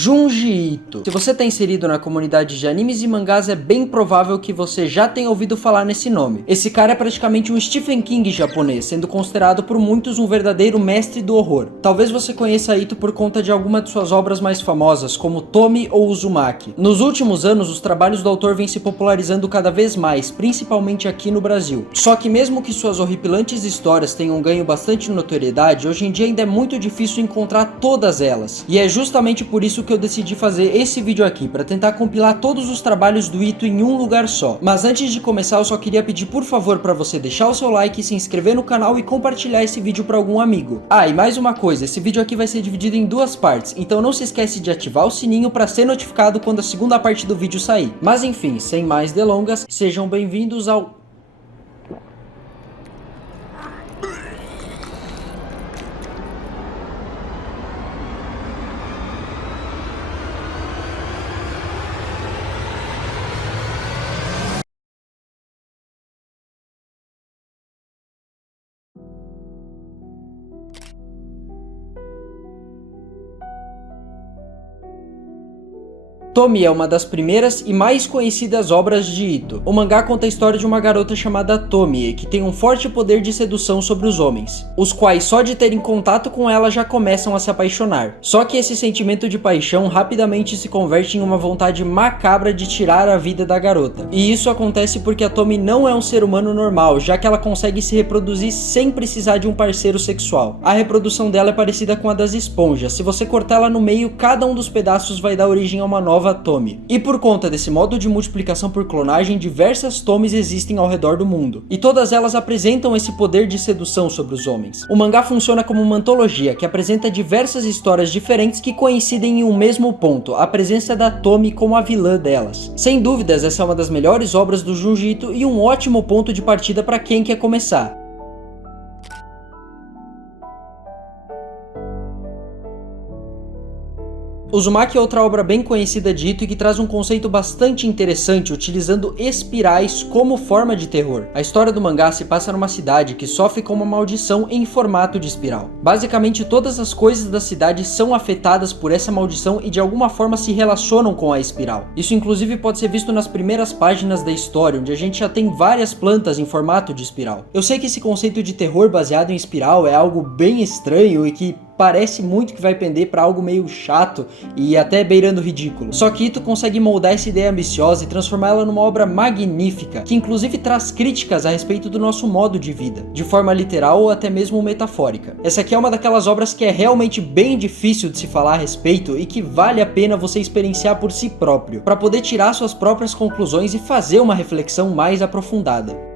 Junji Ito. Se você está inserido na comunidade de animes e mangás, é bem provável que você já tenha ouvido falar nesse nome. Esse cara é praticamente um Stephen King japonês, sendo considerado por muitos um verdadeiro mestre do horror. Talvez você conheça Ito por conta de alguma de suas obras mais famosas, como Tomie ou Uzumaki. Nos últimos anos, os trabalhos do autor vêm se popularizando cada vez mais, principalmente aqui no Brasil. Só que mesmo que suas horripilantes histórias tenham ganho bastante notoriedade, hoje em dia ainda é muito difícil encontrar todas elas. E é justamente por isso que eu decidi fazer esse vídeo aqui, para tentar compilar todos os trabalhos do Ito em um lugar só. Mas antes de começar, eu só queria pedir por favor para você deixar o seu like, se inscrever no canal e compartilhar esse vídeo para algum amigo. Ah, e mais uma coisa, esse vídeo aqui vai ser dividido em duas partes, então não se esquece de ativar o sininho para ser notificado quando a segunda parte do vídeo sair. Mas enfim, sem mais delongas, sejam bem-vindos ao... Tomie é uma das primeiras e mais conhecidas obras de Ito. O mangá conta a história de uma garota chamada Tomie, que tem um forte poder de sedução sobre os homens, os quais só de terem contato com ela já começam a se apaixonar. Só que esse sentimento de paixão rapidamente se converte em uma vontade macabra de tirar a vida da garota. E isso acontece porque a Tomie não é um ser humano normal, já que ela consegue se reproduzir sem precisar de um parceiro sexual. A reprodução dela é parecida com a das esponjas. Se você cortar ela no meio, cada um dos pedaços vai dar origem a uma nova Tomie. E por conta desse modo de multiplicação por clonagem, diversas Tomies existem ao redor do mundo, e todas elas apresentam esse poder de sedução sobre os homens. O mangá funciona como uma antologia que apresenta diversas histórias diferentes que coincidem em um mesmo ponto, a presença da Tomie como a vilã delas. Sem dúvidas, essa é uma das melhores obras do Junji Ito e um ótimo ponto de partida para quem quer começar. Uzumaki é outra obra bem conhecida de Ito e que traz um conceito bastante interessante, utilizando espirais como forma de terror. A história do mangá se passa numa cidade que sofre com uma maldição em formato de espiral. Basicamente, todas as coisas da cidade são afetadas por essa maldição e de alguma forma se relacionam com a espiral. Isso inclusive pode ser visto nas primeiras páginas da história, onde a gente já tem várias plantas em formato de espiral. Eu sei que esse conceito de terror baseado em espiral é algo bem estranho e que parece muito que vai pender para algo meio chato e até beirando ridículo. Só que Ito consegue moldar essa ideia ambiciosa e transformá-la numa obra magnífica, que inclusive traz críticas a respeito do nosso modo de vida, de forma literal ou até mesmo metafórica. Essa aqui é uma daquelas obras que é realmente bem difícil de se falar a respeito e que vale a pena você experienciar por si próprio, para poder tirar suas próprias conclusões e fazer uma reflexão mais aprofundada.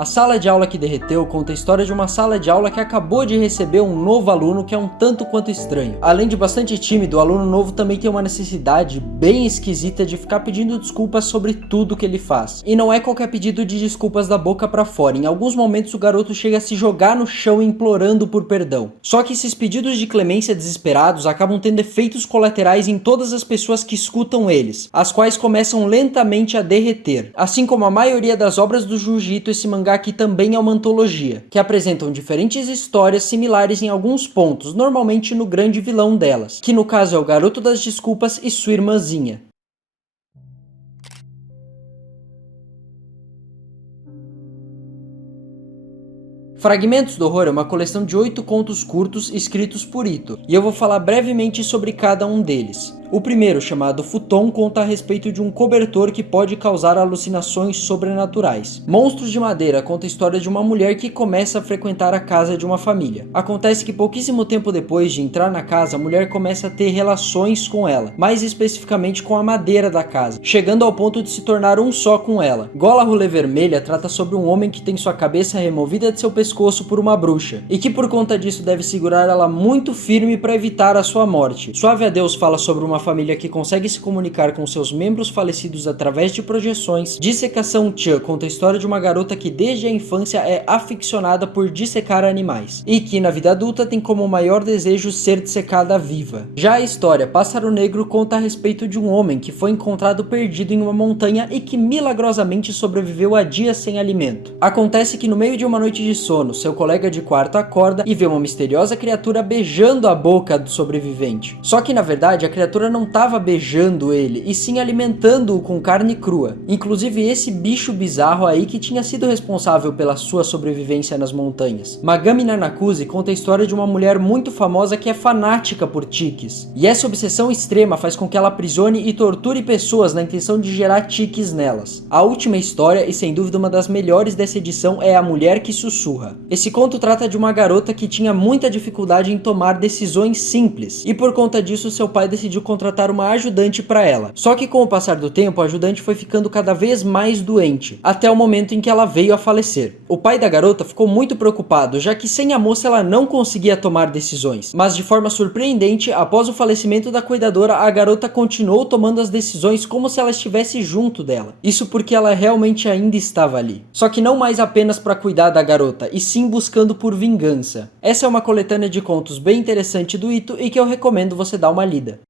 A Sala de Aula que Derreteu conta a história de uma sala de aula que acabou de receber um novo aluno que é um tanto quanto estranho. Além de bastante tímido, o aluno novo também tem uma necessidade bem esquisita de ficar pedindo desculpas sobre tudo que ele faz. E não é qualquer pedido de desculpas da boca pra fora. Em alguns momentos o garoto chega a se jogar no chão implorando por perdão. Só que esses pedidos de clemência desesperados acabam tendo efeitos colaterais em todas as pessoas que escutam eles, as quais começam lentamente a derreter. Assim como a maioria das obras do Junji Ito, esse mangá aqui também é uma antologia, que apresentam diferentes histórias similares em alguns pontos, normalmente no grande vilão delas, que no caso é o Garoto das Desculpas e sua irmãzinha. Fragmentos do Horror é uma coleção de 8 contos curtos escritos por Ito, e eu vou falar brevemente sobre cada um deles. O primeiro, chamado Futon, conta a respeito de um cobertor que pode causar alucinações sobrenaturais. Monstros de Madeira conta a história de uma mulher que começa a frequentar a casa de uma família. Acontece que pouquíssimo tempo depois de entrar na casa, a mulher começa a ter relações com ela, mais especificamente com a madeira da casa, chegando ao ponto de se tornar um só com ela. Gola Rolê Vermelha trata sobre um homem que tem sua cabeça removida de seu pescoço por uma bruxa, e que por conta disso deve segurar ela muito firme para evitar a sua morte. Suave a Deus fala sobre uma uma família que consegue se comunicar com seus membros falecidos através de projeções. Dissecação Chan conta a história de uma garota que desde a infância é aficionada por dissecar animais, e que na vida adulta tem como maior desejo ser dissecada viva. Já a história Pássaro Negro conta a respeito de um homem que foi encontrado perdido em uma montanha e que milagrosamente sobreviveu a dias sem alimento. Acontece que no meio de uma noite de sono, seu colega de quarto acorda e vê uma misteriosa criatura beijando a boca do sobrevivente. Só que na verdade a criatura não estava beijando ele, e sim alimentando-o com carne crua. Inclusive esse bicho bizarro aí que tinha sido responsável pela sua sobrevivência nas montanhas. Magami Nanakuze conta a história de uma mulher muito famosa que é fanática por tiques. E essa obsessão extrema faz com que ela aprisione e torture pessoas na intenção de gerar tiques nelas. A última história, e sem dúvida uma das melhores dessa edição, é A Mulher que Sussurra. Esse conto trata de uma garota que tinha muita dificuldade em tomar decisões simples, e por conta disso seu pai decidiu contratar uma ajudante para ela. Só que com o passar do tempo, a ajudante foi ficando cada vez mais doente, até o momento em que ela veio a falecer. O pai da garota ficou muito preocupado, já que sem a moça ela não conseguia tomar decisões. Mas de forma surpreendente, após o falecimento da cuidadora, a garota continuou tomando as decisões como se ela estivesse junto dela. Isso porque ela realmente ainda estava ali. Só que não mais apenas para cuidar da garota, e sim buscando por vingança. Essa é uma coletânea de contos bem interessante do Ito e que eu recomendo você dar uma lida.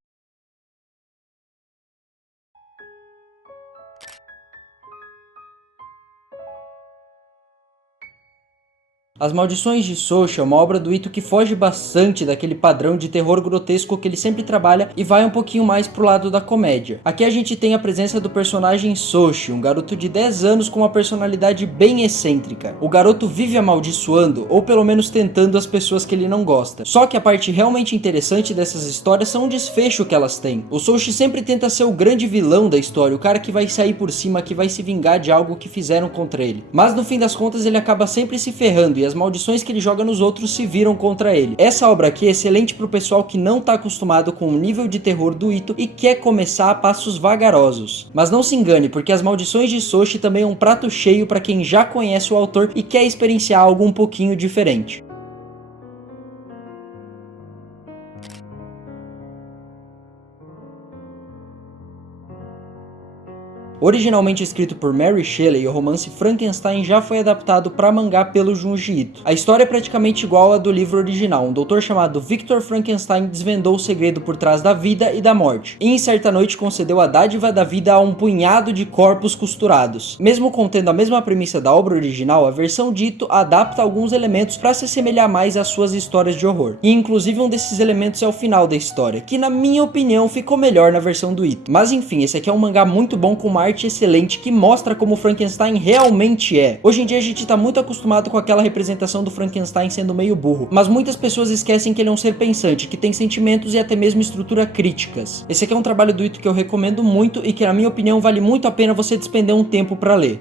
As Maldições de Sosha é uma obra do Ito que foge bastante daquele padrão de terror grotesco que ele sempre trabalha e vai um pouquinho mais pro lado da comédia. Aqui a gente tem a presença do personagem Soshi, um garoto de 10 anos com uma personalidade bem excêntrica. O garoto vive amaldiçoando, ou pelo menos tentando, as pessoas que ele não gosta. Só que a parte realmente interessante dessas histórias são o desfecho que elas têm. O Soshi sempre tenta ser o grande vilão da história, o cara que vai sair por cima, que vai se vingar de algo que fizeram contra ele. Mas no fim das contas ele acaba sempre se ferrando e as maldições que ele joga nos outros se viram contra ele. Essa obra aqui é excelente pro pessoal que não tá acostumado com o nível de terror do Ito e quer começar a passos vagarosos. Mas não se engane, porque As Maldições de Soshi também é um prato cheio para quem já conhece o autor e quer experienciar algo um pouquinho diferente. Originalmente escrito por Mary Shelley, o romance Frankenstein já foi adaptado para mangá pelo Junji Ito. A história é praticamente igual à do livro original. Um doutor chamado Victor Frankenstein desvendou o segredo por trás da vida e da morte, e em certa noite concedeu a dádiva da vida a um punhado de corpos costurados. Mesmo contendo a mesma premissa da obra original, a versão de Ito adapta alguns elementos para se assemelhar mais às suas histórias de horror. E inclusive um desses elementos é o final da história, que na minha opinião ficou melhor na versão do Ito. Mas enfim, esse aqui é um mangá muito bom com uma arte excelente que mostra como Frankenstein realmente é. Hoje em dia a gente tá muito acostumado com aquela representação do Frankenstein sendo meio burro, mas muitas pessoas esquecem que ele é um ser pensante, que tem sentimentos e até mesmo estrutura críticas. Esse aqui é um trabalho do Ito que eu recomendo muito e que na minha opinião vale muito a pena você despender um tempo para ler.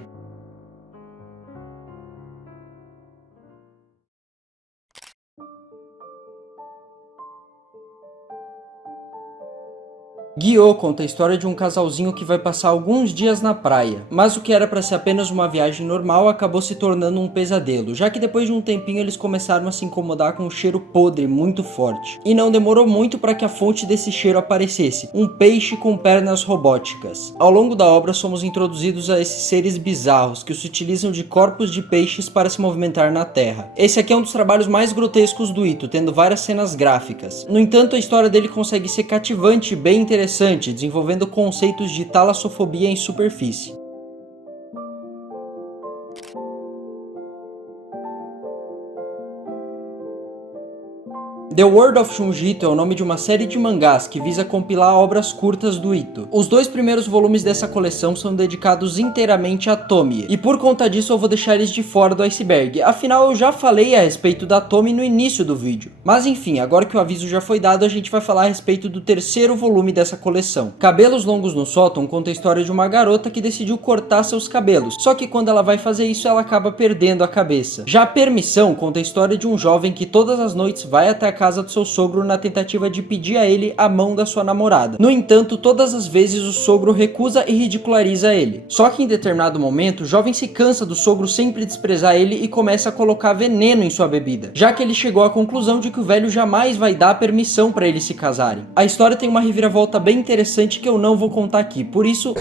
Gyo conta a história de um casalzinho que vai passar alguns dias na praia, mas o que era para ser apenas uma viagem normal acabou se tornando um pesadelo, já que depois de um tempinho eles começaram a se incomodar com um cheiro podre muito forte. E não demorou muito para que a fonte desse cheiro aparecesse, um peixe com pernas robóticas. Ao longo da obra somos introduzidos a esses seres bizarros que se utilizam de corpos de peixes para se movimentar na terra. Esse aqui é um dos trabalhos mais grotescos do Ito, tendo várias cenas gráficas. No entanto, a história dele consegue ser cativante e bem interessante, desenvolvendo conceitos de talassofobia em superfície. The World of Junji Ito é o nome de uma série de mangás que visa compilar obras curtas do Ito. Os dois primeiros volumes dessa coleção são dedicados inteiramente a Tomie, e por conta disso eu vou deixar eles de fora do iceberg, afinal eu já falei a respeito da Tomie no início do vídeo. Mas enfim, agora que o aviso já foi dado, a gente vai falar a respeito do terceiro volume dessa coleção. Cabelos Longos no Sótão conta a história de uma garota que decidiu cortar seus cabelos, só que quando ela vai fazer isso ela acaba perdendo a cabeça. Já Permissão conta a história de um jovem que todas as noites vai até a casa casa do seu sogro na tentativa de pedir a ele a mão da sua namorada. No entanto, todas as vezes o sogro recusa e ridiculariza ele. Só que em determinado momento, o jovem se cansa do sogro sempre desprezar ele e começa a colocar veneno em sua bebida, já que ele chegou à conclusão de que o velho jamais vai dar permissão para eles se casarem. A história tem uma reviravolta bem interessante que eu não vou contar aqui, por isso...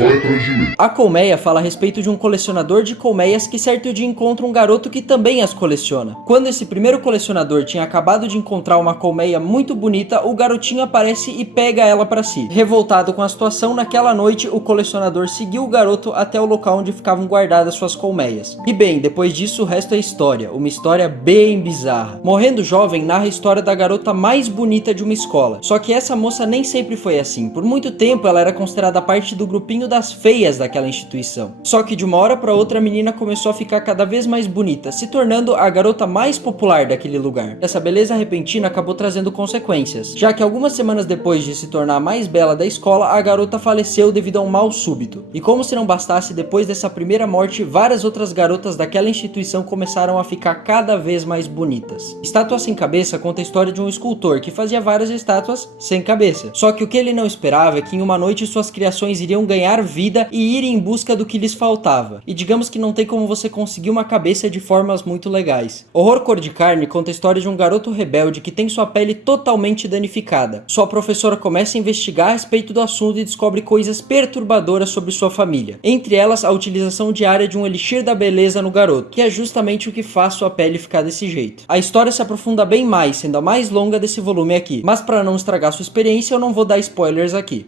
A colmeia fala a respeito de um colecionador de colmeias que certo dia encontra um garoto que também as coleciona. Quando esse primeiro colecionador tinha acabado de encontrar uma colmeia muito bonita, o garotinho aparece e pega ela para si. Revoltado com a situação, naquela noite o colecionador seguiu o garoto até o local onde ficavam guardadas suas colmeias. E bem, depois disso o resto é história, uma história bem bizarra. Morrendo Jovem narra a história da garota mais bonita de uma escola, só que essa moça nem sempre foi assim. Por muito tempo ela era considerada parte do grupinho das feias daquela instituição. Só que de uma hora para outra a menina começou a ficar cada vez mais bonita, se tornando a garota mais popular daquele lugar. Essa beleza repentina acabou trazendo consequências, já que algumas semanas depois de se tornar a mais bela da escola, a garota faleceu devido a um mal súbito. E como se não bastasse, depois dessa primeira morte, várias outras garotas daquela instituição começaram a ficar cada vez mais bonitas. Estátua Sem Cabeça conta a história de um escultor que fazia várias estátuas sem cabeça. Só que o que ele não esperava é que em uma noite suas criações iriam ganhar vida e ir em busca do que lhes faltava. E digamos que não tem como você conseguir uma cabeça de formas muito legais. Horror Cor de Carne conta a história de um garoto rebelde que tem sua pele totalmente danificada. Sua professora começa a investigar a respeito do assunto e descobre coisas perturbadoras sobre sua família. Entre elas, a utilização diária de um elixir da beleza no garoto, que é justamente o que faz sua pele ficar desse jeito. A história se aprofunda bem mais, sendo a mais longa desse volume aqui, mas para não estragar sua experiência eu não vou dar spoilers aqui.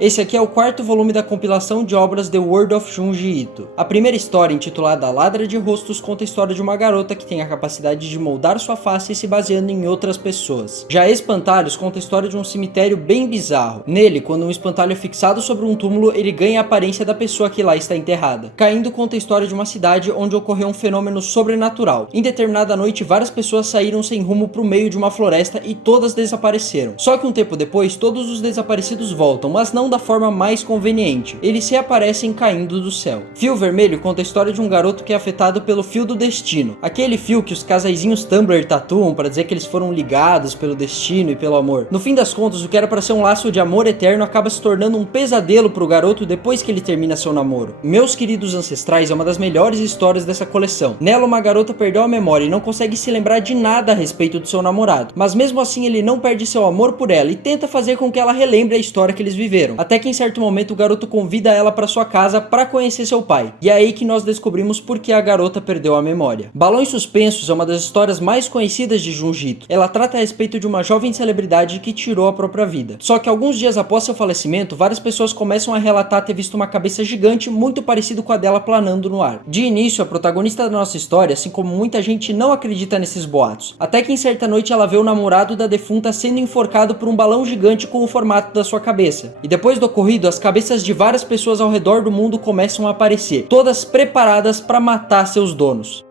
Esse aqui é o quarto volume da compilação de obras The World of Junji Ito. A primeira história, intitulada A Ladra de Rostos, conta a história de uma garota que tem a capacidade de moldar sua face se baseando em outras pessoas. Já Espantalhos conta a história de um cemitério bem bizarro. Nele, quando um espantalho é fixado sobre um túmulo, ele ganha a aparência da pessoa que lá está enterrada. Caindo conta a história de uma cidade onde ocorreu um fenômeno sobrenatural. Em determinada noite, várias pessoas saíram sem rumo para o meio de uma floresta e todas desapareceram. Só que um tempo depois, todos os desaparecidos voltam, mas não da forma mais conveniente. Eles reaparecem caindo do céu. Fio Vermelho conta a história de um garoto que é afetado pelo fio do destino. Aquele fio que os casaizinhos Tumblr tatuam para dizer que eles foram ligados pelo destino e pelo amor. No fim das contas, o que era para ser um laço de amor eterno acaba se tornando um pesadelo pro garoto depois que ele termina seu namoro. Meus Queridos Ancestrais é uma das melhores histórias dessa coleção. Nela, uma garota perdeu a memória e não consegue se lembrar de nada a respeito do seu namorado, mas mesmo assim ele não perde seu amor por ela e tenta fazer com que ela relembre a história que eles viveram. Até que em certo momento o garoto convida ela para sua casa para conhecer seu pai. E é aí que nós descobrimos por que a garota perdeu a memória. Balões Suspensos é uma das histórias mais conhecidas de Junji Ito. Ela trata a respeito de uma jovem celebridade que tirou a própria vida. Só que alguns dias após seu falecimento, várias pessoas começam a relatar ter visto uma cabeça gigante muito parecido com a dela planando no ar. De início, a protagonista da nossa história, assim como muita gente, não acredita nesses boatos. Até que em certa noite ela vê o namorado da defunta sendo enforcado por um balão gigante com o formato da sua cabeça. E depois do ocorrido, as cabeças de várias pessoas ao redor do mundo começam a aparecer, todas preparadas para matar seus donos.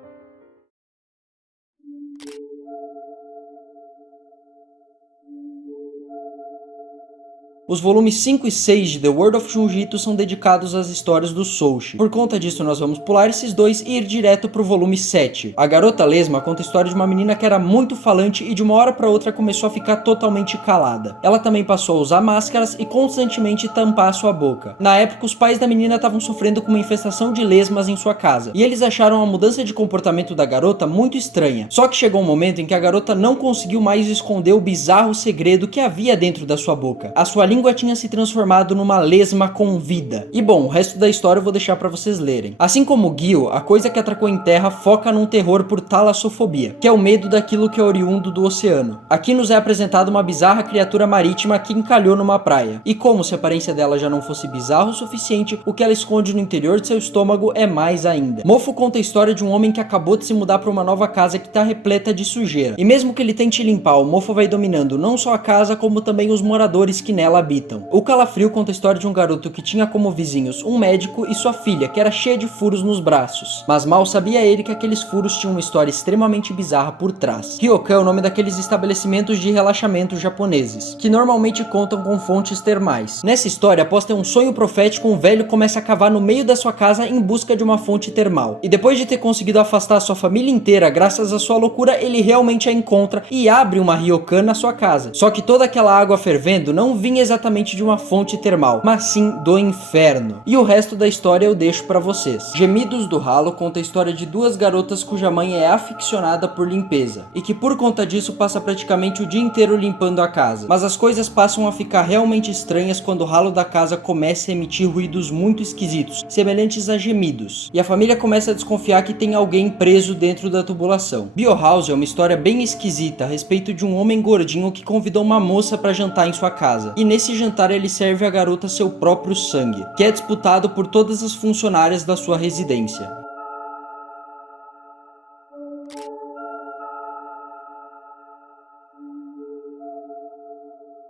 Os volumes 5 e 6 de The World of Junji Ito são dedicados às histórias do Soushi. Por conta disso, nós vamos pular esses dois e ir direto pro volume 7. A Garota Lesma conta a história de uma menina que era muito falante e de uma hora para outra começou a ficar totalmente calada. Ela também passou a usar máscaras e constantemente tampar sua boca. Na época, os pais da menina estavam sofrendo com uma infestação de lesmas em sua casa, e eles acharam a mudança de comportamento da garota muito estranha. Só que chegou um momento em que a garota não conseguiu mais esconder o bizarro segredo que havia dentro da sua boca. A sua língua tinha se transformado numa lesma com vida. E bom, o resto da história eu vou deixar pra vocês lerem. Assim como Gil, a coisa que atracou em terra foca num terror por talassofobia, que é o medo daquilo que é oriundo do oceano. Aqui nos é apresentada uma bizarra criatura marítima que encalhou numa praia. E como se a aparência dela já não fosse bizarro o suficiente, o que ela esconde no interior de seu estômago é mais ainda. Mofo conta a história de um homem que acabou de se mudar para uma nova casa que tá repleta de sujeira. E mesmo que ele tente limpar, o mofo vai dominando não só a casa, como também os moradores que nela habitam. habitam. O Calafrio conta a história de um garoto que tinha como vizinhos um médico e sua filha, que era cheia de furos nos braços. Mas mal sabia ele que aqueles furos tinham uma história extremamente bizarra por trás. Ryokan é o nome daqueles estabelecimentos de relaxamento japoneses, que normalmente contam com fontes termais. Nessa história, após ter um sonho profético, um velho começa a cavar no meio da sua casa em busca de uma fonte termal. E depois de ter conseguido afastar a sua família inteira, graças à sua loucura, ele realmente a encontra e abre uma ryokan na sua casa. Só que toda aquela água fervendo não vinha exatamente de uma fonte termal, mas sim do inferno. E o resto da história eu deixo pra vocês. Gemidos do Ralo conta a história de duas garotas cuja mãe é aficionada por limpeza, e que por conta disso passa praticamente o dia inteiro limpando a casa. Mas as coisas passam a ficar realmente estranhas quando o ralo da casa começa a emitir ruídos muito esquisitos, semelhantes a gemidos, e a família começa a desconfiar que tem alguém preso dentro da tubulação. Biohouse é uma história bem esquisita a respeito de um homem gordinho que convidou uma moça para jantar em sua casa, e nesse jantar ele serve à garota seu próprio sangue, que é disputado por todas as funcionárias da sua residência.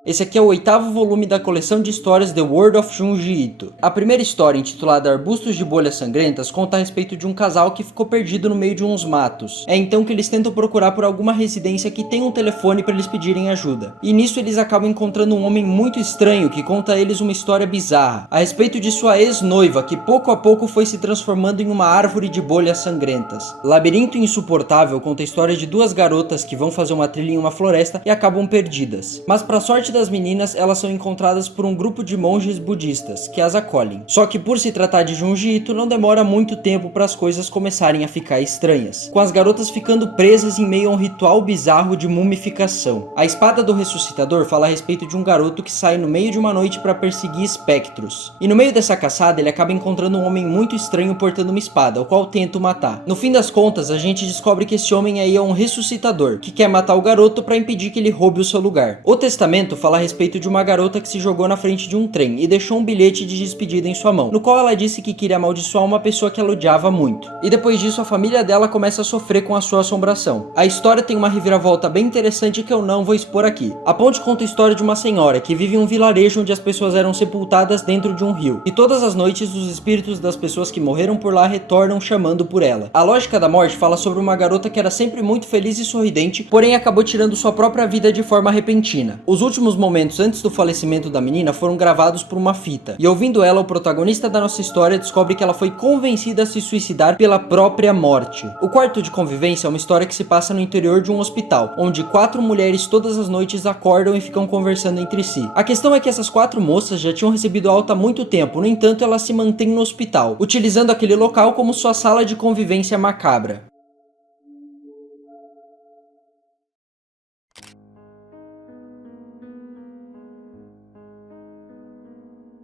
Esse aqui é o 8º volume da coleção de histórias The World of Junji Ito. A primeira história, intitulada Arbustos de Bolhas Sangrentas, conta a respeito de um casal que ficou perdido no meio de uns matos. É então que eles tentam procurar por alguma residência que tem um telefone para eles pedirem ajuda. E nisso eles acabam encontrando um homem muito estranho que conta a eles uma história bizarra, a respeito de sua ex-noiva, que pouco a pouco foi se transformando em uma árvore de bolhas sangrentas. Labirinto Insuportável conta a história de duas garotas que vão fazer uma trilha em uma floresta e acabam perdidas. Mas para sorte das meninas, elas são encontradas por um grupo de monges budistas, que as acolhem. Só que por se tratar de Junji Ito, não demora muito tempo para as coisas começarem a ficar estranhas, com as garotas ficando presas em meio a um ritual bizarro de mumificação. A Espada do Ressuscitador fala a respeito de um garoto que sai no meio de uma noite para perseguir espectros. E no meio dessa caçada, ele acaba encontrando um homem muito estranho portando uma espada, o qual tenta o matar. No fim das contas, a gente descobre que esse homem aí é um ressuscitador, que quer matar o garoto para impedir que ele roube o seu lugar. O Testamento fala a respeito de uma garota que se jogou na frente de um trem e deixou um bilhete de despedida em sua mão, no qual ela disse que queria amaldiçoar uma pessoa que ela odiava muito. E depois disso a família dela começa a sofrer com a sua assombração. A história tem uma reviravolta bem interessante que eu não vou expor aqui. A ponte conta a história de uma senhora que vive em um vilarejo onde as pessoas eram sepultadas dentro de um rio, e todas as noites os espíritos das pessoas que morreram por lá retornam chamando por ela. A Lógica da Morte fala sobre uma garota que era sempre muito feliz e sorridente, porém acabou tirando sua própria vida de forma repentina. Os últimos momentos antes do falecimento da menina foram gravados por uma fita, e ouvindo ela, o protagonista da nossa história descobre que ela foi convencida a se suicidar pela própria morte. O Quarto de Convivência é uma história que se passa no interior de um hospital, onde 4 mulheres todas as noites acordam e ficam conversando entre si. A questão é que essas 4 moças já tinham recebido alta há muito tempo, no entanto elas se mantêm no hospital, utilizando aquele local como sua sala de convivência macabra.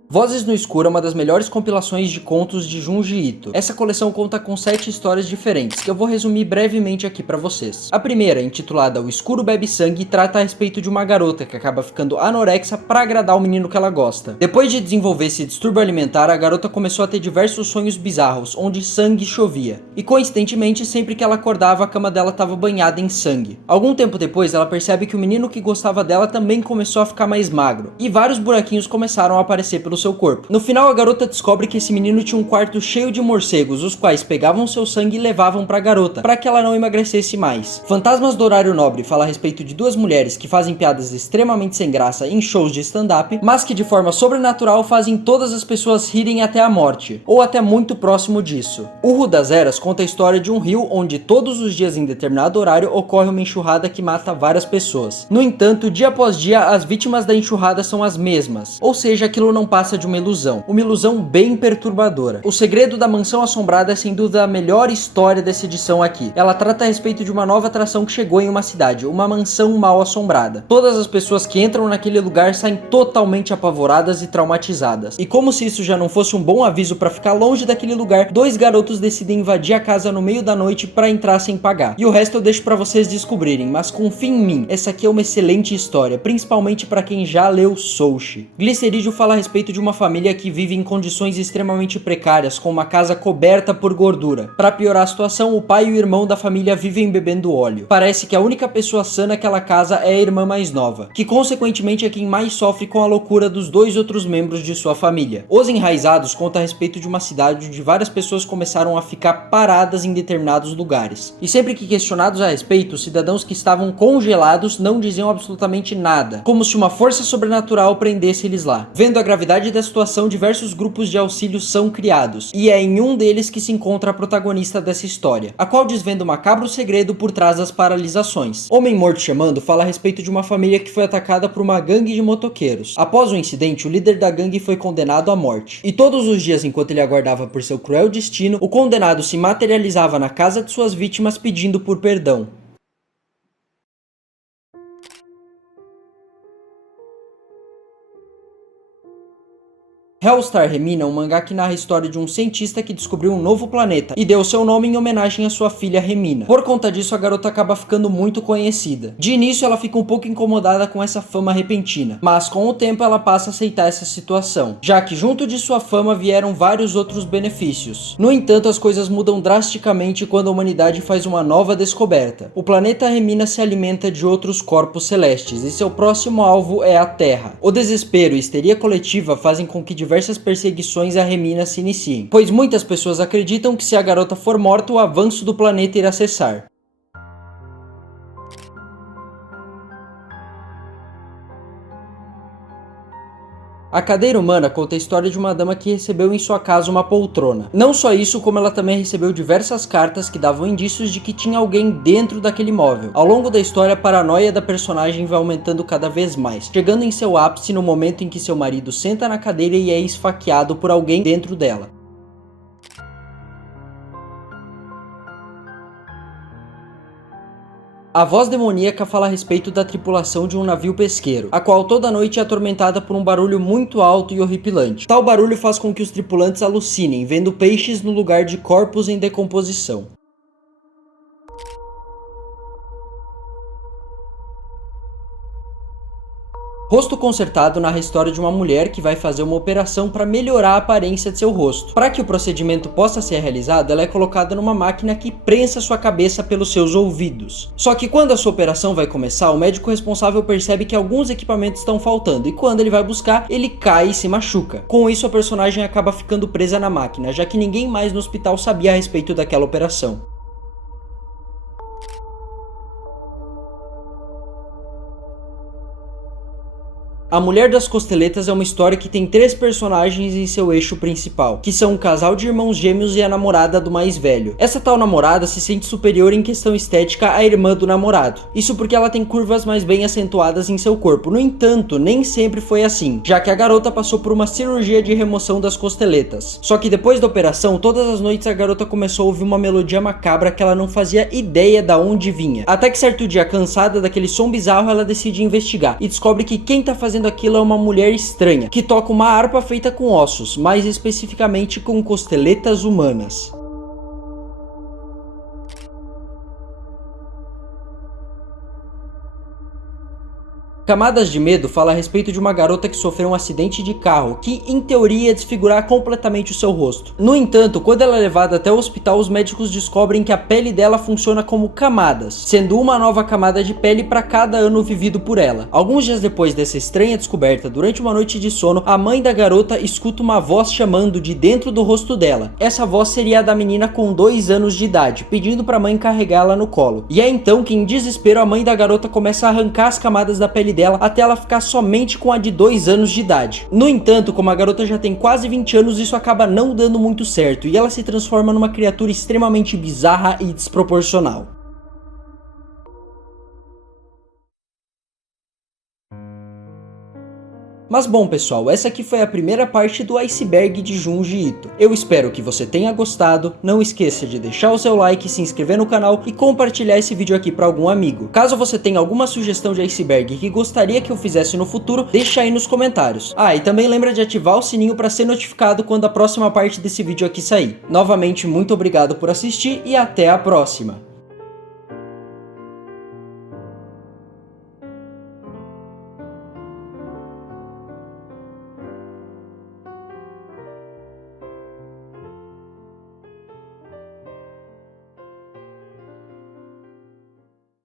Vozes no Escuro é uma das melhores compilações de contos de Junji Ito. Essa coleção conta com 7 histórias diferentes, que eu vou resumir brevemente aqui pra vocês. A primeira, intitulada O Escuro Bebe Sangue, trata a respeito de uma garota que acaba ficando anorexa pra agradar o menino que ela gosta. Depois de desenvolver esse distúrbio alimentar, a garota começou a ter diversos sonhos bizarros, onde sangue chovia. E coincidentemente, sempre que ela acordava, a cama dela estava banhada em sangue. Algum tempo depois, ela percebe que o menino que gostava dela também começou a ficar mais magro, e vários buraquinhos começaram a aparecer pelo seu corpo. No final, a garota descobre que esse menino tinha um quarto cheio de morcegos, os quais pegavam seu sangue e levavam pra garota, para que ela não emagrecesse mais. Fantasmas do Horário Nobre fala a respeito de 2 mulheres que fazem piadas extremamente sem graça em shows de stand-up, mas que de forma sobrenatural fazem todas as pessoas rirem até a morte, ou até muito próximo disso. O Ru das Eras conta a história de um rio onde todos os dias em determinado horário ocorre uma enxurrada que mata várias pessoas. No entanto, dia após dia, as vítimas da enxurrada são as mesmas, ou seja, aquilo não passa de uma ilusão bem perturbadora. O Segredo da Mansão Assombrada é sem dúvida a melhor história dessa edição aqui. Ela trata a respeito de uma nova atração que chegou em uma cidade, uma mansão mal assombrada. Todas as pessoas que entram naquele lugar saem totalmente apavoradas e traumatizadas. E como se isso já não fosse um bom aviso para ficar longe daquele lugar, 2 garotos decidem invadir a casa no meio da noite para entrar sem pagar. E o resto eu deixo para vocês descobrirem, mas confiem em mim, essa aqui é uma excelente história, principalmente para quem já leu Soushi. Glicerídeo fala a respeito de uma família que vive em condições extremamente precárias, com uma casa coberta por gordura. Para piorar a situação, o pai e o irmão da família vivem bebendo óleo. Parece que a única pessoa sã naquela casa é a irmã mais nova, que consequentemente é quem mais sofre com a loucura dos dois outros membros de sua família. Os Enraizados conta a respeito de uma cidade onde várias pessoas começaram a ficar paradas em determinados lugares. E sempre que questionados a respeito, os cidadãos que estavam congelados não diziam absolutamente nada, como se uma força sobrenatural prendesse eles lá. Vendo a gravidade da situação, diversos grupos de auxílio são criados, e é em um deles que se encontra a protagonista dessa história, a qual desvenda o macabro segredo por trás das paralisações. Homem Morto Chamando fala a respeito de uma família que foi atacada por uma gangue de motoqueiros. Após o incidente, o líder da gangue foi condenado à morte, e todos os dias enquanto ele aguardava por seu cruel destino, o condenado se materializava na casa de suas vítimas pedindo por perdão. Hellstar Remina é um mangá que narra a história de um cientista que descobriu um novo planeta e deu seu nome em homenagem à sua filha Remina. Por conta disso, a garota acaba ficando muito conhecida. De início, ela fica um pouco incomodada com essa fama repentina, mas com o tempo ela passa a aceitar essa situação, já que junto de sua fama vieram vários outros benefícios. No entanto, as coisas mudam drasticamente quando a humanidade faz uma nova descoberta. O planeta Remina se alimenta de outros corpos celestes e seu próximo alvo é a Terra. O desespero e histeria coletiva fazem com que diversas perseguições a Remina se iniciem, pois muitas pessoas acreditam que se a garota for morta, o avanço do planeta irá cessar. A Cadeira Humana conta a história de uma dama que recebeu em sua casa uma poltrona. Não só isso, como ela também recebeu diversas cartas que davam indícios de que tinha alguém dentro daquele móvel. Ao longo da história, a paranoia da personagem vai aumentando cada vez mais, chegando em seu ápice no momento em que seu marido senta na cadeira e é esfaqueado por alguém dentro dela. A voz demoníaca fala a respeito da tripulação de um navio pesqueiro, a qual toda noite é atormentada por um barulho muito alto e horripilante. Tal barulho faz com que os tripulantes alucinem, vendo peixes no lugar de corpos em decomposição. Rosto Consertado narra a história de uma mulher que vai fazer uma operação para melhorar a aparência de seu rosto. Para que o procedimento possa ser realizado, ela é colocada numa máquina que prensa sua cabeça pelos seus ouvidos. Só que quando a sua operação vai começar, o médico responsável percebe que alguns equipamentos estão faltando, e quando ele vai buscar, ele cai e se machuca. Com isso, a personagem acaba ficando presa na máquina, já que ninguém mais no hospital sabia a respeito daquela operação. A Mulher das Costeletas é uma história que tem 3 personagens em seu eixo principal, que são um casal de irmãos gêmeos e a namorada do mais velho. Essa tal namorada se sente superior em questão estética à irmã do namorado. Isso porque ela tem curvas mais bem acentuadas em seu corpo. No entanto, nem sempre foi assim, já que a garota passou por uma cirurgia de remoção das costeletas. Só que depois da operação, todas as noites a garota começou a ouvir uma melodia macabra que ela não fazia ideia da onde vinha. Até que certo dia, cansada daquele som bizarro, ela decide investigar e descobre que quem tá fazendo aquilo é uma mulher estranha, que toca uma harpa feita com ossos, mais especificamente com costeletas humanas. Camadas de Medo fala a respeito de uma garota que sofreu um acidente de carro, que em teoria ia desfigurar completamente o seu rosto. No entanto, quando ela é levada até o hospital, os médicos descobrem que a pele dela funciona como camadas, sendo uma nova camada de pele para cada ano vivido por ela. Alguns dias depois dessa estranha descoberta, durante uma noite de sono, a mãe da garota escuta uma voz chamando de dentro do rosto dela. Essa voz seria a da menina com 2 anos de idade, pedindo para a mãe carregá-la no colo. E é então que, em desespero, a mãe da garota começa a arrancar as camadas da pele dela até ela ficar somente com a de 2 anos de idade. No entanto, como a garota já tem quase 20 anos, isso acaba não dando muito certo e ela se transforma numa criatura extremamente bizarra e desproporcional. Mas bom pessoal, essa aqui foi a primeira parte do Iceberg de Junji Ito. Eu espero que você tenha gostado, não esqueça de deixar o seu like, se inscrever no canal e compartilhar esse vídeo aqui para algum amigo. Caso você tenha alguma sugestão de Iceberg que gostaria que eu fizesse no futuro, deixa aí nos comentários. Ah, e também lembra de ativar o sininho para ser notificado quando a próxima parte desse vídeo aqui sair. Novamente, muito obrigado por assistir e até a próxima!